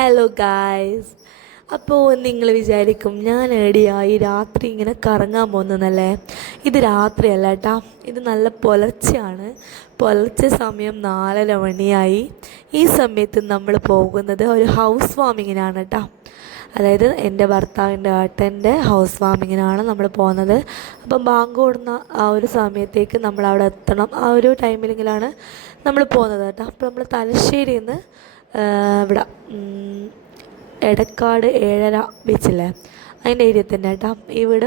Hello guys. അപ്പോൾ നിങ്ങൾ വിചാരിക്കും ഞാൻ എവിടെയായി രാത്രി ഇങ്ങനെ കറങ്ങാൻ പോകുന്നതല്ലേ. ഇത് രാത്രിയല്ല കേട്ടോ, ഇത് നല്ല പുലർച്ചെയാണ്. പുലർച്ചെ സമയം 4:30 മണിയായി. ഈ സമയത്ത് നമ്മൾ പോകുന്നത് ഒരു ഹൗസ് വാമിങ്ങിനാണ് കേട്ടോ. അതായത് എൻ്റെ ഭർത്താവിൻ്റെ ഏട്ടൻ്റെ ഹൗസ് വാമിങ്ങിനാണ് നമ്മൾ പോകുന്നത്. അപ്പം ബാങ്ക് കൊടുന്ന ആ ഒരു സമയത്തേക്ക് നമ്മൾ അവിടെ എത്തണം. ആ ഒരു ടൈമിലെങ്കിലാണ് നമ്മൾ പോകുന്നത് കേട്ടോ. അപ്പോൾ നമ്മൾ തലശ്ശേരിയിൽ നിന്ന് ഇവിടെ എടക്കാട് 7:30 ബീച്ചില്ലേ, അതിൻ്റെ ഏരിയ തന്നെ കേട്ടോ ഈ വീട്.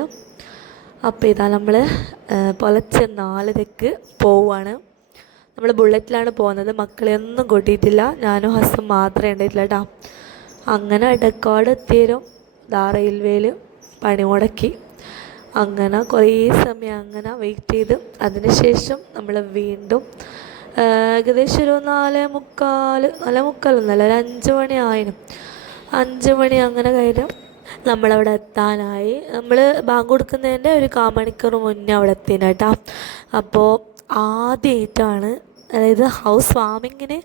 അപ്പോൾ ഇതാ നമ്മൾ പുലർച്ചെ 4:30 പോവുകയാണ്. നമ്മൾ ബുള്ളറ്റിലാണ് പോകുന്നത്. മക്കളെയൊന്നും കൂട്ടിയിട്ടില്ല, ഞാനും ഹസ്സും മാത്രമേ ഉണ്ടായിട്ടില്ല കേട്ടോ. അങ്ങനെ എടക്കാട് എത്തിയരും റെയിൽവേയിൽ പണി മുടക്കി. അങ്ങനെ കുറേ സമയം അങ്ങനെ വെയിറ്റ് ചെയ്ത് അതിന് ശേഷം നമ്മൾ വീണ്ടും ഏകദേശം ഒരു 4:45 ഒരു 5 മണി ആയിരുന്നു. 5 മണി അങ്ങനെ കഴിഞ്ഞു നമ്മളവിടെ എത്താനായി. നമ്മൾ ബാങ്ക് കൊടുക്കുന്നതിൻ്റെ ഒരു 1/4 മണിക്കൂർ മുന്നേ അവിടെ എത്തിന് കേട്ടോ. അപ്പോൾ ആദ്യമായിട്ടാണ്, അതായത് ഹൗസ് വാമിങ്ങിന്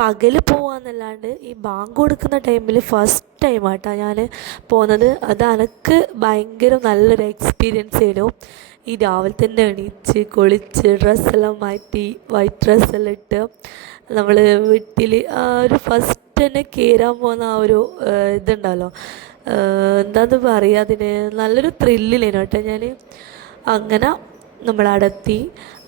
പകൽ പോകാമെന്നല്ലാണ്ട് ഈ ബാങ്ക് കൊടുക്കുന്ന ടൈമിൽ ഫസ്റ്റ് ടൈമായിട്ടാണ് ഞാൻ പോകുന്നത്. അത് എനിക്ക് ഭയങ്കര നല്ലൊരു എക്സ്പീരിയൻസ് ആയിരുന്നു. ഈ രാവിലെ തന്നെ എണീച്ച് കുളിച്ച് ഡ്രസ്സെല്ലാം മാറ്റി വൈറ്റ് ഡ്രസ്സെല്ലാം ഇട്ട് നമ്മൾ വീട്ടിൽ ആ ഒരു ഫസ്റ്റ് തന്നെ കയറാൻ പോകുന്ന ആ ഒരു ഇതുണ്ടല്ലോ, എന്താന്ന് പറയുക, അതിന് നല്ലൊരു ത്രില്ലിലേനു കേട്ടോ ഞാൻ. അങ്ങനെ നമ്മളടത്തി.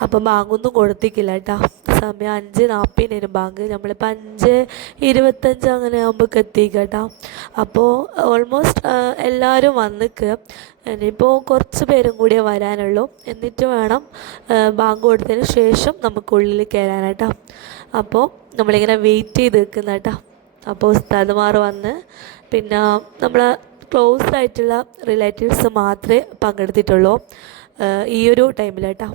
അപ്പം ബാങ്കൊന്നും കൊടുത്തിക്കില്ല കേട്ടോ. സമയം 5:40 ബാങ്ക്. നമ്മളിപ്പോൾ 5:25 അങ്ങനെ ആകുമ്പോഴേക്ക് എത്തിക്കുക കേട്ടോ. അപ്പോൾ ഓൾമോസ്റ്റ് എല്ലാവരും വന്നിക്ക്. ഇനിയിപ്പോൾ കുറച്ച് പേരും കൂടിയേ വരാനുള്ളൂ. എന്നിട്ട് വേണം ബാങ്ക് കൊടുത്തതിന് ശേഷം നമുക്ക് ഉള്ളിൽ കയറാനായിട്ടോ. അപ്പോൾ നമ്മളിങ്ങനെ വെയിറ്റ് ചെയ്ത് നിൽക്കുന്ന കേട്ടോ. അപ്പോൾ ഉസ്താദുമാർ വന്ന്, പിന്നെ നമ്മളെ ക്ലോസ് ആയിട്ടുള്ള റിലേറ്റീവ്സ് മാത്രമേ പങ്കെടുത്തിട്ടുള്ളൂ ഈ ഒരു ടൈമിൽ കേട്ടോ.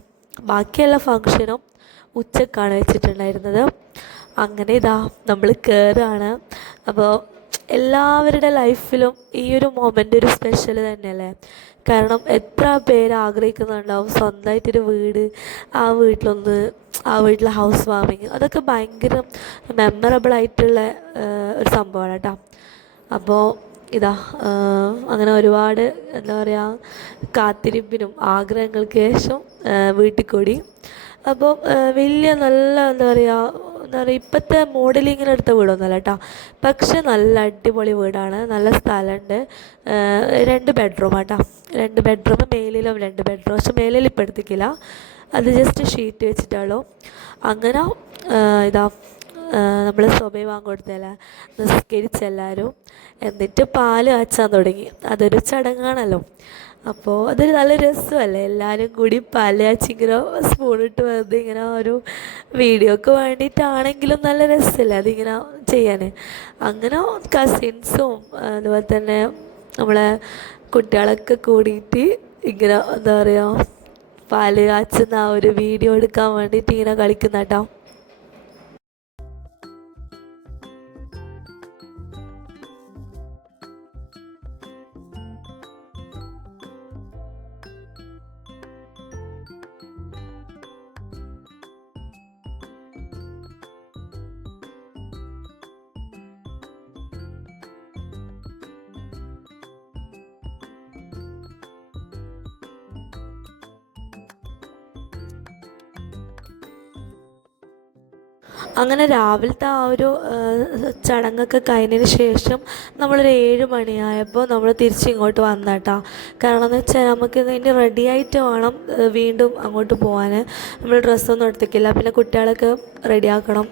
ബാക്കിയെല്ലാ ഫങ്ഷനും ഉച്ചക്കാണ് വെച്ചിട്ടുണ്ടായിരുന്നത്. അങ്ങനെ ഇതാ നമ്മൾ കയറുകയാണ്. അപ്പോൾ എല്ലാവരുടെ ലൈഫിലും ഈ ഒരു മൊമെൻ്റ് ഒരു സ്പെഷ്യൽ തന്നെയല്ലേ. കാരണം എത്ര പേര് ആഗ്രഹിക്കുന്നുണ്ടാവും സ്വന്തമായിട്ടൊരു വീട്, ആ വീട്ടിലെ ഹൗസ് വാമിങ്, അതൊക്കെ ഭയങ്കര മെമ്മറബിളായിട്ടുള്ള ഒരു സംഭവമാണ് കേട്ടോ. അപ്പോൾ ഇതാ അങ്ങനെ ഒരുപാട് എന്താ പറയുക കാത്തിരിപ്പിനും ആഗ്രഹങ്ങൾക്ക് ശേഷം വീട്ടിൽ കൂടി. അപ്പോൾ വലിയ നല്ല എന്താ പറയുക ഇപ്പോഴത്തെ മോഡലിങ്ങിന് എടുത്ത വീടൊന്നുമല്ല കേട്ടോ. പക്ഷെ നല്ല അടിപൊളി വീടാണ്, നല്ല സ്ഥലമുണ്ട്. 2 ബെഡ്റൂം കേട്ടോ. 2 ബെഡ്റൂം, മേലിലും 2 ബെഡ്റൂം. പക്ഷെ മേലിൽ ഇപ്പോൾ എടുത്തിക്കില്ല, അത് ജസ്റ്റ് ഷീറ്റ് വെച്ചിട്ടുള്ളൂ. അങ്ങനെ ഇതാ നമ്മൾ സ്വഭ വാങ്ങിക്കൊടുത്തല്ല നിസ്കരിച്ചെല്ലാവരും. എന്നിട്ട് പാല് കാച്ചാൻ തുടങ്ങി. അതൊരു ചടങ്ങാണല്ലോ. അപ്പോൾ അതൊരു നല്ല രസമല്ലേ, എല്ലാവരും കൂടി പാല് കാച്ചി ഇങ്ങനെ സ്പൂണിട്ട് വെറുതെ ഇങ്ങനെ ഒരു വീഡിയോക്ക് വേണ്ടിയിട്ടാണെങ്കിലും നല്ല രസമല്ലേ അതിങ്ങനെ ചെയ്യാൻ. അങ്ങനെ കസിൻസും അതുപോലെ തന്നെ നമ്മളെ കുട്ടികളൊക്കെ കൂടിയിട്ട് ഇങ്ങനെ എന്താ പറയുക പാല് കാച്ചുന്ന ആ ഒരു വീഡിയോ എടുക്കാൻ വേണ്ടിയിട്ട് ഇങ്ങനെ കളിക്കുന്ന കേട്ടോ. അങ്ങനെ രാവിലത്തെ ആ ഒരു ചടങ്ങൊക്കെ കഴിഞ്ഞതിന് ശേഷം നമ്മളൊരു 7 മണിയായപ്പോൾ നമ്മൾ തിരിച്ചിങ്ങോട്ട് വന്നേട്ടാ. കാരണം എന്ന് വെച്ചാൽ നമുക്ക് ഇനി റെഡിയായിട്ട് വേണം വീണ്ടും അങ്ങോട്ട് പോകാൻ. നമ്മൾ ഡ്രസ്സൊന്നും എടുത്തിക്കില്ല, പിന്നെ കുട്ടികളൊക്കെ റെഡിയാക്കണം.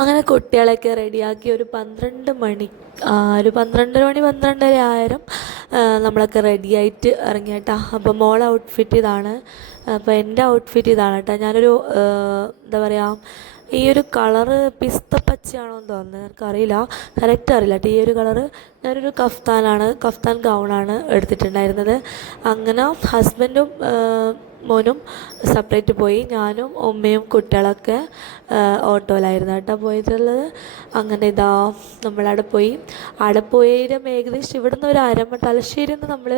അങ്ങനെ കുട്ടികളൊക്കെ റെഡിയാക്കി ഒരു 12 മണി, ഒരു 12 മണി 12:30 ആയിരം നമ്മളൊക്കെ റെഡിയായിട്ട് ഇറങ്ങിയേട്ടാ. അപ്പോൾ മോൾ ഔട്ട്ഫിറ്റ് ഇതാണ്, അപ്പോൾ എൻ്റെ ഔട്ട്ഫിറ്റ് ഇതാണ് കേട്ടോ. ഞാനൊരു എന്താ പറയുക, ഈ ഒരു കളറ് പിസ്ത പച്ചയാണോ എന്ന് തോന്നുന്നത്, എനിക്കറിയില്ല, കറക്റ്റ് അറിയില്ല കേട്ടോ. ഈ ഒരു കളറ് ഞാനൊരു കഫ്താൻ ഗൗണാണ് എടുത്തിട്ടുണ്ടായിരുന്നത്. അങ്ങനെ ഹസ്ബൻഡും മോനും സെപ്പറേറ്റ് പോയി, ഞാനും ഉമ്മയും കുട്ടികളൊക്കെ ഓട്ടോയിലായിരുന്നു കേട്ടോ പോയിട്ടുള്ളത്. അങ്ങനെ ഇതാ നമ്മളവിടെ പോയി. അവിടെ പോയാലും ഏകദേശം ഇവിടുന്ന് ഒരു തലശ്ശേരിയിൽ നിന്ന് നമ്മൾ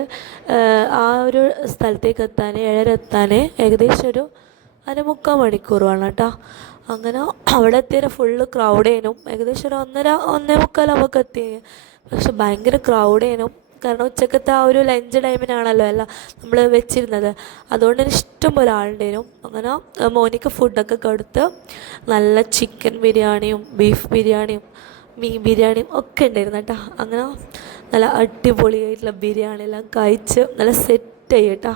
ആ ഒരു സ്ഥലത്തേക്ക് എത്താൻ 7:30 എത്താൻ ഏകദേശം ഒരു 1/4 മണിക്കൂർ വേണം കേട്ടോ. അങ്ങനെ അവിടെ എത്തിയ ഫുള്ള് ക്രൗഡേനും. ഏകദേശം ഒരു 1:30-1:45 നമുക്ക് എത്തി. പക്ഷെ ഭയങ്കര ക്രൗഡേനും. കാരണം ഉച്ചക്കത്തെ ആ ഒരു ലഞ്ച് ടൈമിനാണല്ലോ എല്ലാം നമ്മൾ വെച്ചിരുന്നത്. അതുകൊണ്ട് തന്നെ ഇഷ്ടം പോലെ ആളുണ്ടേനും. അങ്ങനെ മോനിക്ക് ഫുഡൊക്കെ കൊടുത്ത് നല്ല ചിക്കൻ ബിരിയാണിയും ബീഫ് ബിരിയാണിയും മീൻ ബിരിയാണിയും ഒക്കെ ഉണ്ടായിരുന്നു കേട്ടോ. അങ്ങനെ നല്ല അടിപൊളിയായിട്ടുള്ള ബിരിയാണി എല്ലാം കഴിച്ച് നല്ല സെറ്റായി കേട്ടോ.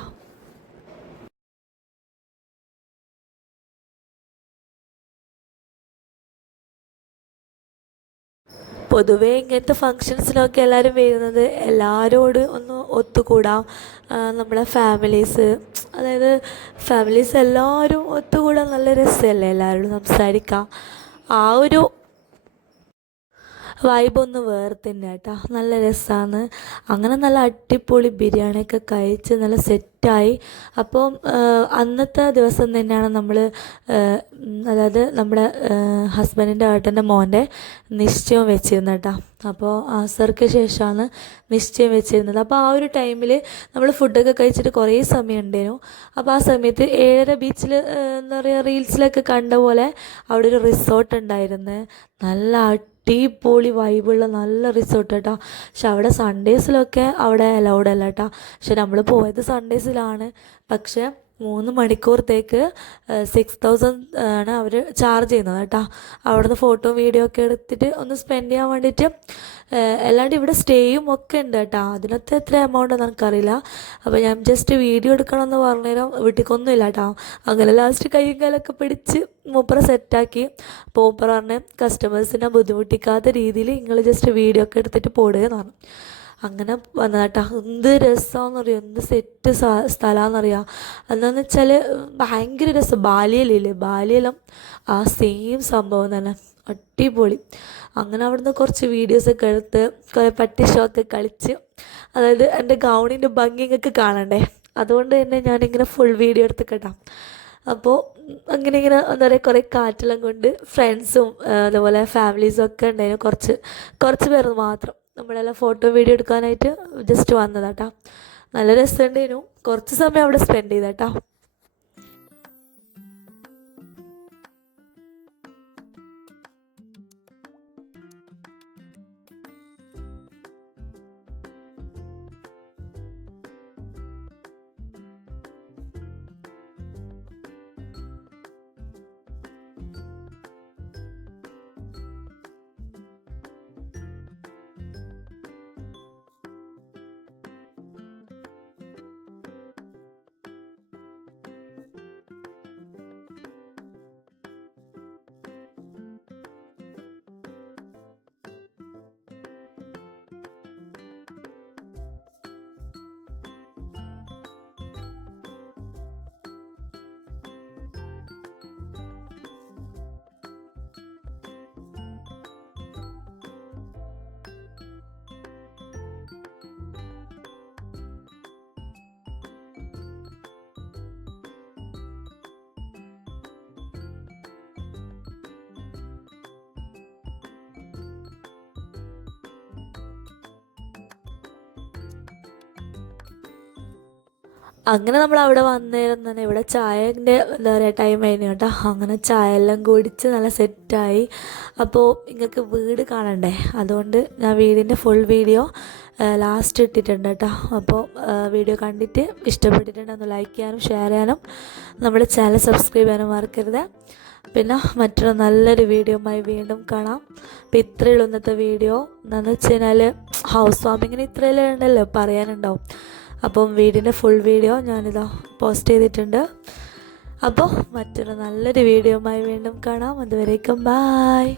പൊതുവേ ഇങ്ങനത്തെ ഫങ്ഷൻസിനൊക്കെ എല്ലാവരും വരുന്നത് എല്ലാവരോട് ഒന്ന് ഒത്തുകൂടാം. നമ്മളെ ഫാമിലീസ്, അതായത് ഫാമിലീസ് എല്ലാവരും ഒത്തുകൂടാൻ നല്ല രസമല്ലേ, എല്ലാവരോടും സംസാരിക്കാം. ആ ഒരു വൈബൊന്ന് വേറെ തന്നെ കേട്ടോ, നല്ല രസമാണ്. അങ്ങനെ നല്ല അടിപൊളി ബിരിയാണിയൊക്കെ കഴിച്ച് നല്ല സെറ്റായി. അപ്പം അന്നത്തെ ദിവസം തന്നെയാണ് നമ്മൾ, അതായത് നമ്മുടെ ഹസ്ബൻഡിൻ്റെ ഏട്ടൻ്റെ മോൻ്റെ നിശ്ചയം വെച്ചിരുന്നത് കേട്ടോ. അപ്പോൾ അസർക്ക് ശേഷമാണ് നിശ്ചയം വെച്ചിരുന്നത്. അപ്പോൾ ആ ഒരു ടൈമിൽ നമ്മൾ ഫുഡൊക്കെ കഴിച്ചിട്ട് കുറേ സമയം ഉണ്ടായിരുന്നു. അപ്പോൾ ആ സമയത്ത് 7:30 ബീച്ചിൽ എന്താ പറയുക, റീൽസിലൊക്കെ കണ്ട പോലെ അവിടെ ഒരു റിസോർട്ട് ഉണ്ടായിരുന്നു. നല്ല അടിപൊളി വൈബുള്ള നല്ല റിസോർട്ട് കേട്ടോ. പക്ഷെ അവിടെ സൺഡേസിലൊക്കെ അവിടെ അലൗഡ് അല്ല കേട്ടോ. പക്ഷെ നമ്മൾ പോയത് സൺഡേസിലാണ്. പക്ഷേ 3 മണിക്കൂറത്തേക്ക് 6000 ആണ് അവർ ചാർജ് ചെയ്യുന്നത് കേട്ടോ. അവിടുന്ന് ഫോട്ടോ വീഡിയോ ഒക്കെ എടുത്തിട്ട് ഒന്ന് സ്പെൻഡ് ചെയ്യാൻ വേണ്ടിയിട്ട്. അല്ലാണ്ട് ഇവിടെ സ്റ്റേയും ഒക്കെ ഉണ്ട് കേട്ടോ. അതിനകത്ത് എത്ര എമൗണ്ട് എന്ന് എനിക്കറിയില്ല. അപ്പോൾ ഞാൻ ജസ്റ്റ് വീഡിയോ എടുക്കണമെന്ന് പറഞ്ഞുതരാം, വീട്ടിലേക്കൊന്നുമില്ല കേട്ടോ. അങ്ങനെ ലാസ്റ്റ് കൈയും കാലൊക്കെ പിടിച്ച് മൂപ്പറ സെറ്റാക്കി. അപ്പോൾ മൂപ്പറ പറഞ്ഞ് കസ്റ്റമേഴ്സിനെ ബുദ്ധിമുട്ടിക്കാത്ത രീതിയിൽ നിങ്ങൾ ജസ്റ്റ് വീഡിയോ ഒക്കെ എടുത്തിട്ട് പോടുകയെന്ന് പറഞ്ഞു. അങ്ങനെ വന്നതാട്ടാ. എന്ത് രസമാണെന്നറിയാം, എന്ത് സെറ്റ് സ്ഥലമാണെന്നറിയാം. എന്താണെന്ന് വെച്ചാൽ ഭയങ്കര രസം. ബാലിയല്ലേ, ബാലിയെല്ലാം ആ സെയിം സംഭവം തന്നെ, അടിപൊളി. അങ്ങനെ അവിടുന്ന് കുറച്ച് വീഡിയോസൊക്കെ എടുത്ത് കുറേ പട്ടി ഷോ ഒക്കെ കളിച്ച്. അതായത് എൻ്റെ ഗൗണിൻ്റെ ഭംഗി നിങ്ങൾക്ക് കാണണ്ടേ, അതുകൊണ്ട് തന്നെ ഞാനിങ്ങനെ ഫുൾ വീഡിയോ എടുത്ത് കേട്ടോ. അപ്പോൾ അങ്ങനെ ഇങ്ങനെ എന്താ പറയുക, കുറേ കാറ്റെല്ലാം കൊണ്ട് ഫ്രണ്ട്സും അതുപോലെ ഫാമിലീസും ഒക്കെ ഉണ്ടായിരുന്നു. കുറച്ച് പേർ മാത്രം നമ്മളെല്ലാം ഫോട്ടോ വീഡിയോ എടുക്കാനായിട്ട് ജസ്റ്റ് വന്നതാട്ടോ. നല്ല രസമുണ്ടായിരുന്നു. കുറച്ച് സമയം അവിടെ സ്പെൻഡ് ചെയ്താട്ടോ. അങ്ങനെ നമ്മൾ അവിടെ വന്നേരം തന്നെ ഇവിടെ ചായൻ്റെ എന്താ പറയുക ടൈം ആയിരുന്നു കേട്ടോ. അങ്ങനെ ചായ എല്ലാം കുടിച്ച് നല്ല സെറ്റായി. അപ്പോൾ നിങ്ങൾക്ക് വീട് കാണണ്ടേ, അതുകൊണ്ട് ഞാൻ വീടിൻ്റെ ഫുൾ വീഡിയോ ലാസ്റ്റ് ഇട്ടിട്ടുണ്ട് കേട്ടോ. അപ്പോൾ വീഡിയോ കണ്ടിട്ട് ഇഷ്ടപ്പെട്ടിട്ടുണ്ടെന്ന് ലൈക്ക് ചെയ്യാനും ഷെയർ ചെയ്യാനും നമ്മുടെ ചാനൽ സബ്സ്ക്രൈബ് ചെയ്യാനും മറക്കരുത്. പിന്നെ മറ്റൊരു നല്ലൊരു വീഡിയോയുമായി വീണ്ടും കാണാം. അപ്പോൾ ഇത്രയേ ഉള്ളൂ ഇന്നത്തെ വീഡിയോ. എന്താണെന്ന് വെച്ച് കഴിഞ്ഞാൽ ഹൗസ് വാമിങ്ങിന് ഇത്രയെല്ലാം ഉണ്ടല്ലോ പറയാനുണ്ടാവും. അപ്പം വീടിൻ്റെ ഫുൾ വീഡിയോ ഞാനിതാ പോസ്റ്റ് ചെയ്തിട്ടുണ്ട്. അപ്പോൾ മറ്റൊരു നല്ലൊരു വീഡിയോയുമായി വീണ്ടും കാണാം. അതുവരേക്കും ബായ്.